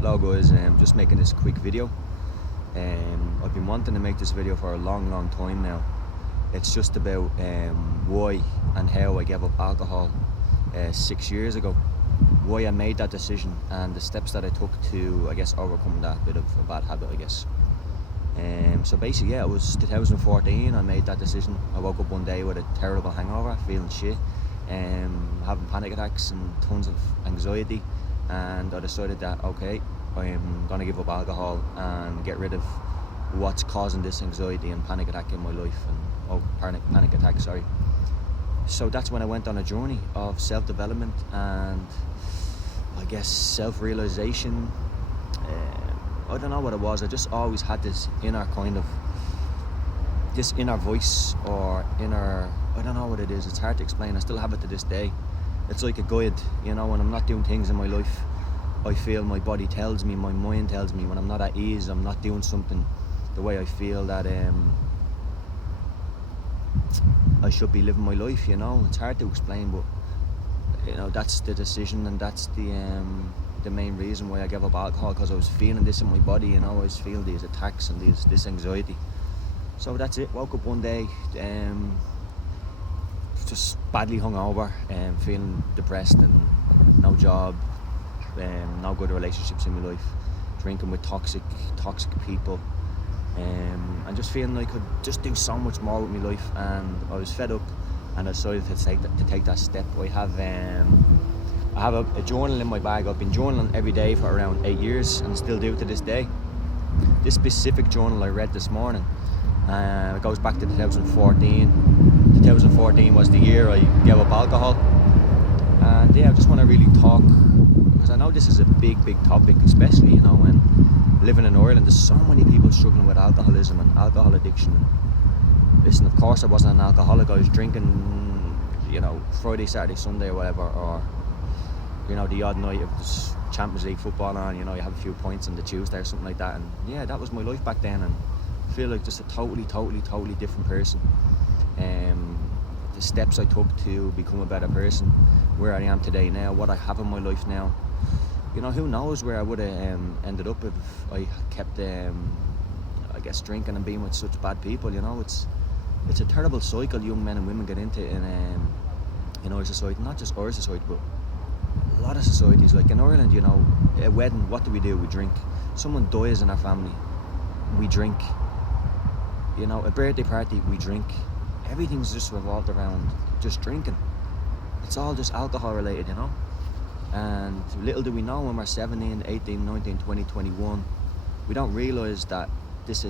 Hello guys, just making this quick video. I've been wanting to make this video for a long time now. It's just about why and how I gave up alcohol 6 years ago. Why I made that decision and the steps that I took to, I guess, overcome that bit of a bad habit, I guess. So basically, yeah, it was 2014 I made that decision. I woke up one day with a terrible hangover, feeling shit, having panic attacks and tons of anxiety, and I decided that, okay, I'm gonna give up alcohol and get rid of what's causing this anxiety and panic attack in my life, and panic attack, sorry. So that's when I went on a journey of self-development and, I guess, self-realization. I don't know what it was. I just always had this inner voice or inner, I don't know what it is. It's hard to explain. I still have it to this day. It's like a guide, you know, when I'm not doing things in my life, I feel my body tells me, my mind tells me when I'm not at ease, I'm not doing something the way I feel that I should be living my life, you know. It's hard to explain, but, you know, that's the decision, and that's the main reason why I gave up alcohol, because I was feeling this in my body, you know. I was feeling these attacks and this anxiety. So that's it. Woke up one day, just badly hungover, feeling depressed and no job, no good relationships in my life, drinking with toxic people, and just feeling like I could just do so much more with my life. And I was fed up, and I decided to take that step. I have a journal in my bag. I've been journaling every day for around 8 years and still do to this day. This specific journal I read this morning, it goes back to 2014. 2014 was the year I gave up alcohol. And yeah, I just want to really talk, because I know this is a big topic, especially, you know, when living in Ireland, there's so many people struggling with alcoholism and alcohol addiction. Listen, of course I wasn't an alcoholic. I was drinking, you know, Friday, Saturday, Sunday or whatever, or, you know, the odd night of this Champions League football on, you know, you have a few points on the Tuesday or something like that. And yeah, that was my life back then, and I feel like just a totally different person. The steps I took to become a better person, where I am today now, what I have in my life now, you know, who knows where I would have ended up if I kept, I guess, drinking and being with such bad people. You know, it's a terrible cycle young men and women get into in our society, not just our society, but a lot of societies. Like in Ireland, you know, a wedding, what do? We drink. Someone dies in our family, we drink. You know, a birthday party, we drink. Everything's just revolved around just drinking. It's all just alcohol related, you know. And little do we know, when we're 17, 18, 19, 20, 21, we don't realise that it's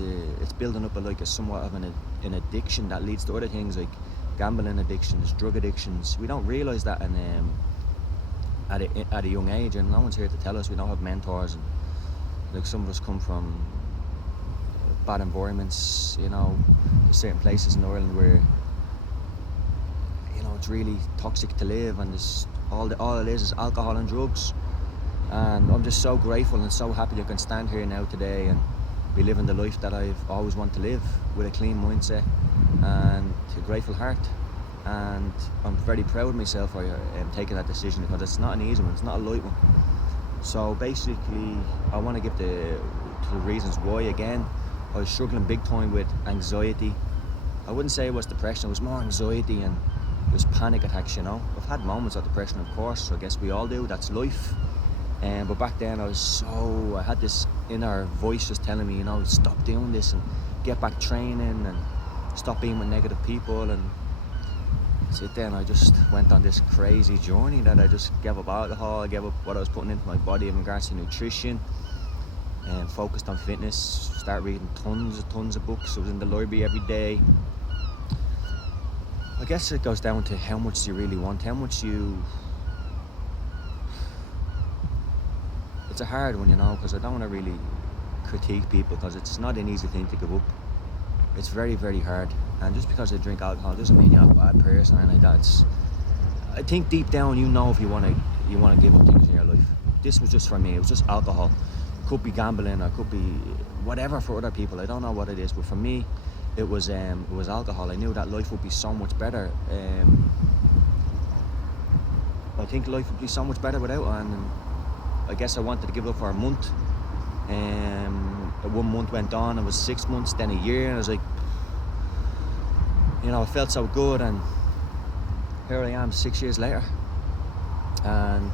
building up like a somewhat of an addiction that leads to other things like gambling addictions, drug addictions. We don't realise that at a young age, and no one's here to tell us. We don't have mentors, and like some of us come from bad environments, you know. There's certain places in Ireland where, you know, it's really toxic to live, and there's all it is alcohol and drugs. And I'm just so grateful and so happy I can stand here now today and be living the life that I've always wanted to live, with a clean mindset and a grateful heart. And I'm very proud of myself for taking that decision, because it's not an easy one, it's not a light one. So basically, I want to give the reasons why. Again, I was struggling big time with anxiety. I wouldn't say it was depression, it was more anxiety, and it was panic attacks, you know. I've had moments of depression, of course, I guess we all do, that's life. But back then I had this inner voice just telling me, you know, stop doing this and get back training and stop being with negative people. And that's it. Then I just went on this crazy journey that I just gave up alcohol, I gave up what I was putting into my body in regards to nutrition, and focused on fitness, started reading tons of books. I was in the library every day. I guess it goes down to how much do you really want, it's a hard one, you know, because I don't want to really critique people, because it's not an easy thing to give up. It's very hard, and just because I drink alcohol doesn't mean you're a bad person or anything like that. I think deep down, you know, if you want to give up things in your life. This was just for me, it was just alcohol. Could be gambling, or could be whatever for other people. I don't know what it is, but for me, it was alcohol. I knew that life would be so much better. I think life would be so much better without it. And I guess I wanted to give it up for a month. 1 month went on, it was 6 months, then a year, and I was like, you know, it felt so good, and here I am 6 years later, and